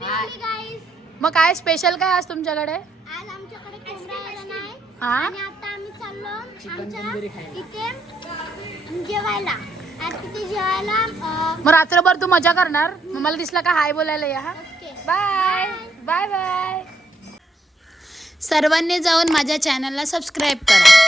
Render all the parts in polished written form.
मग काय स्पेशल काय आज तुमच्याकडे? आज आमच्याकडे कोंबडा वरण आहे हा आणि आता आम्ही चाललो आमच्या इथे जेवायला. आज तिथे जेवायला मग रात्रभर तू मजा करणार. मग मला दिसला का हाय बोलायला या. हा बाय बाय बाय. सर्वांनी जाऊन माझ्या चॅनलला सबस्क्राईब करा.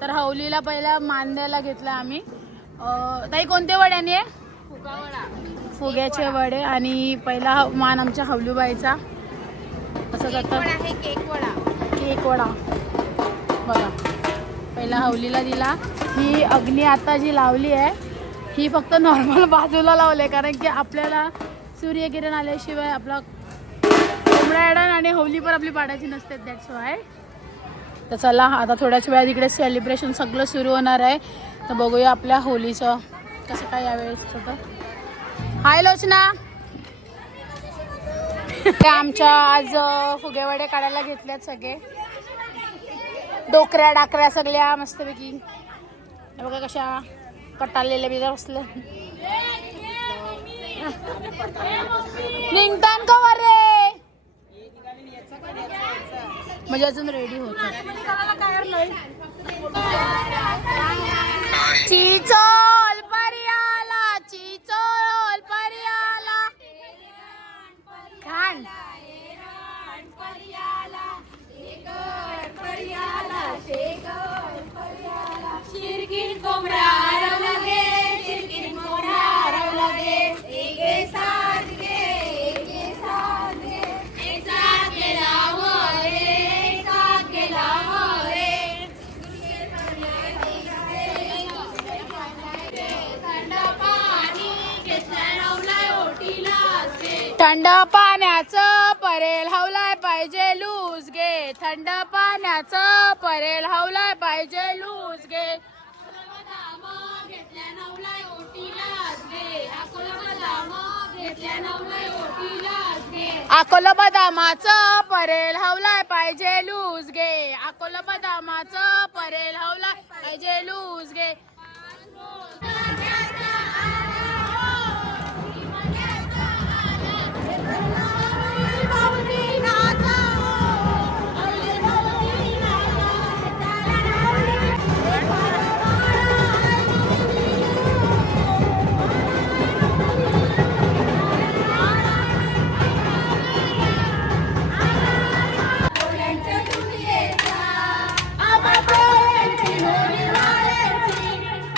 तर हवलीला पहिला मान द्यायला घेतला आम्ही. ताई कोणते वड्याने आहे? फुग्याचे वडे. आणि पहिला मान आमच्या हवलूबाईचा. असं जातं केक वडा बघा. पहिला हवलीला दिला. ही अग्नी आता जी लावली आहे ही फक्त नॉर्मल बाजूला लावली आहे, कारण की आपल्याला सूर्यकिरण आल्याशिवाय आपला कोंबडा आणि हवली पण आपली पाडायची नसते. That's why. तर चला आता थोड्याच वेळा तिकडे सेलिब्रेशन सगळं सुरू होणार आहे. तर बघूया आपल्या होलीचं कसं काय यावेळेस होतं. हाय लोचना. आमच्या आज फुगेवडे काढायला घेतल्यात सगळे. डोकऱ्या डाकऱ्या सगळ्या मस्तपैकी बघा कशा कटाळलेल्या बिजा बसल्या. निघतान का रे म्हणजे अजून रेडी होत. चिचोल परियाला चिचोल परियाला खान शिरकीन कोंबडा हरवला गे, शिरकीन कोंबडा हरवला गे. एक साथ गे, एक साथ गे, एक साथ गेला हो रे, एक साथ गेला हो रे. थंड पाणी घेतल्या नवलाय ओटीला असते. थंड पाण्याचं परेल हवलाय पाहिजे लूज घे. थंड पाण्याचं परेल हवलाय पाहिजे लूज घे. घेतल्या नवलाय ओटीला असते. अकोला बदाम घेतल्या नवलाय ओटीला असते. अकोला बदामाचं परेल हवलाय पाहिजे लूज घे. अकोला बदामाचं परेल हवलाय पाहिजे लूज घे.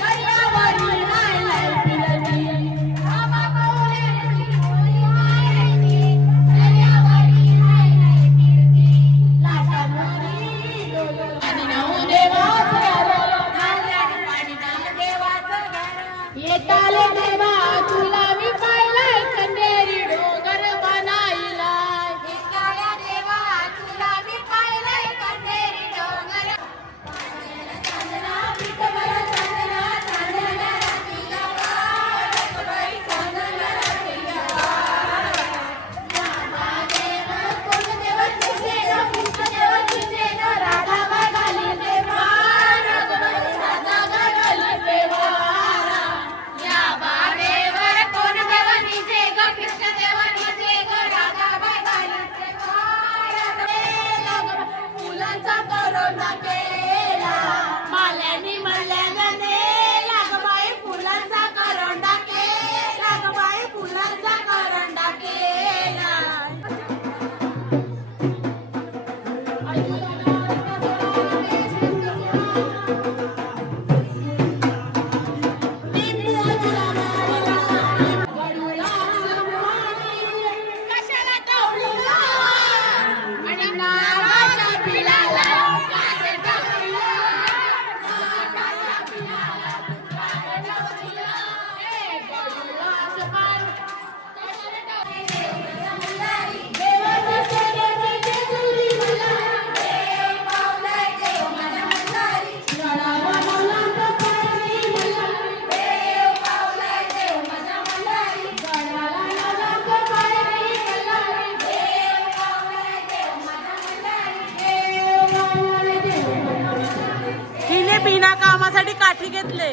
पर्यावरण कामासाठी काठी घेतले.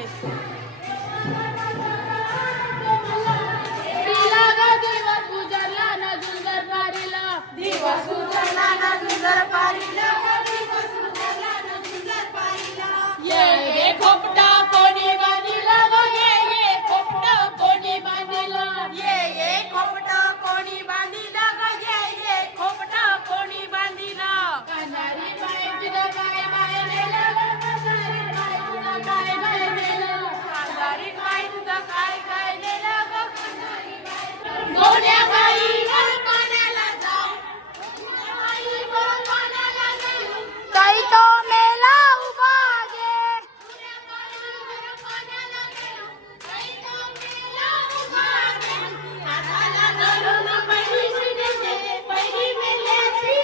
दिवस उजाडला ना जुंजर पारीला, दिवस उजाडला ना जुंजर पारीला, दिवस उजाडला ना जुंजर पारीला. ये रे खोपटा कोणी बांधिला ग, ये खोपटा कोणी बांधिला, ये खोपटा कोणी बांधिला ग, ये खोपटा कोणी बांधिला. कांदारी बाई तुझं काय काय नेलं, कांदारी बाई तुझं काय काय नेलं, कांदारी बाई तुझं काय काय नेलं ग, कांदारी बाई. गोड्या बाईवर पाण्याला जाऊ, बाईवर पाण्याला जाऊ, ताई तो मेला उभा गे. पाण्याला गेलो, ताई तो मेला उभा गे. हाताला धरून पैशी देते, पैरी मेल्याची.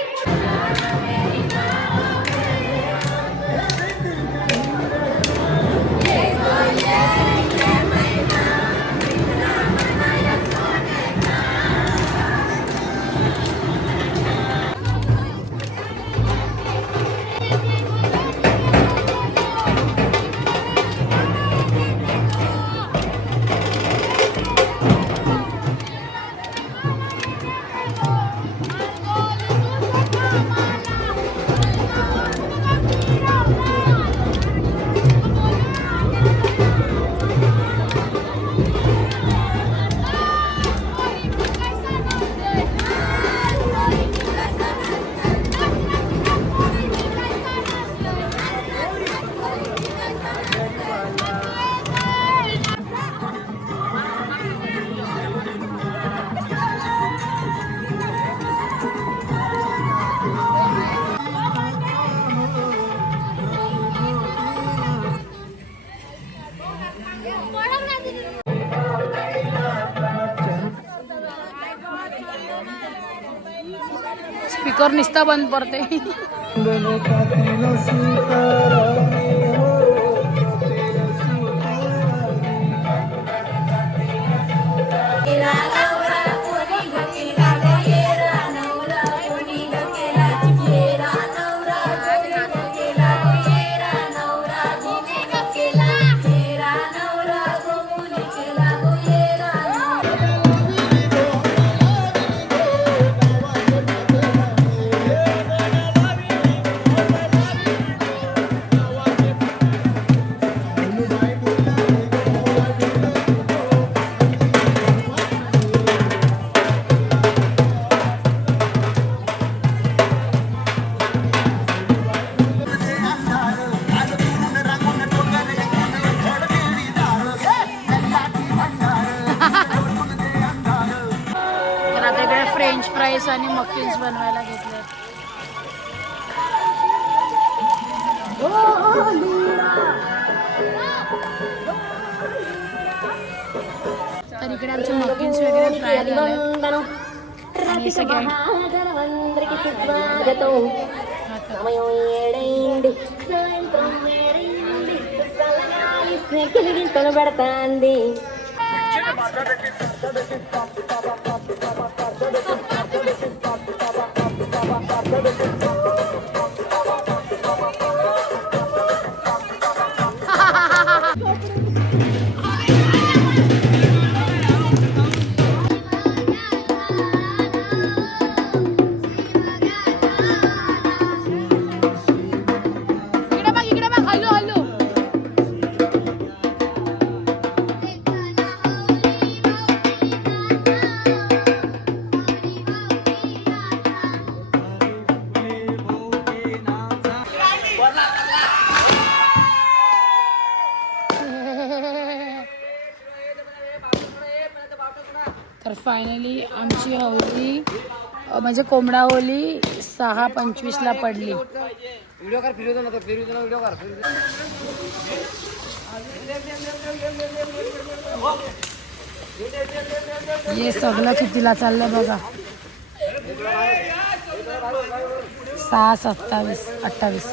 स्पीकर निस्ता बंद पडते. तर आता इकडे फ्रेंच फ्राईज आणि मफिन्स बनवायला घेतले. तर इकडे आमचे मफिन्स वगैरे फ्राय झाले आणि सगळे तर फायनली आमची होली म्हणजे कोंबडा होली 6:25ला पडली. हे सगळं कितीला चाललंय बघा. 6, 27, 28.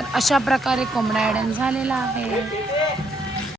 तर अशा प्रकारे कोंबडा ॲडन झालेला आहे.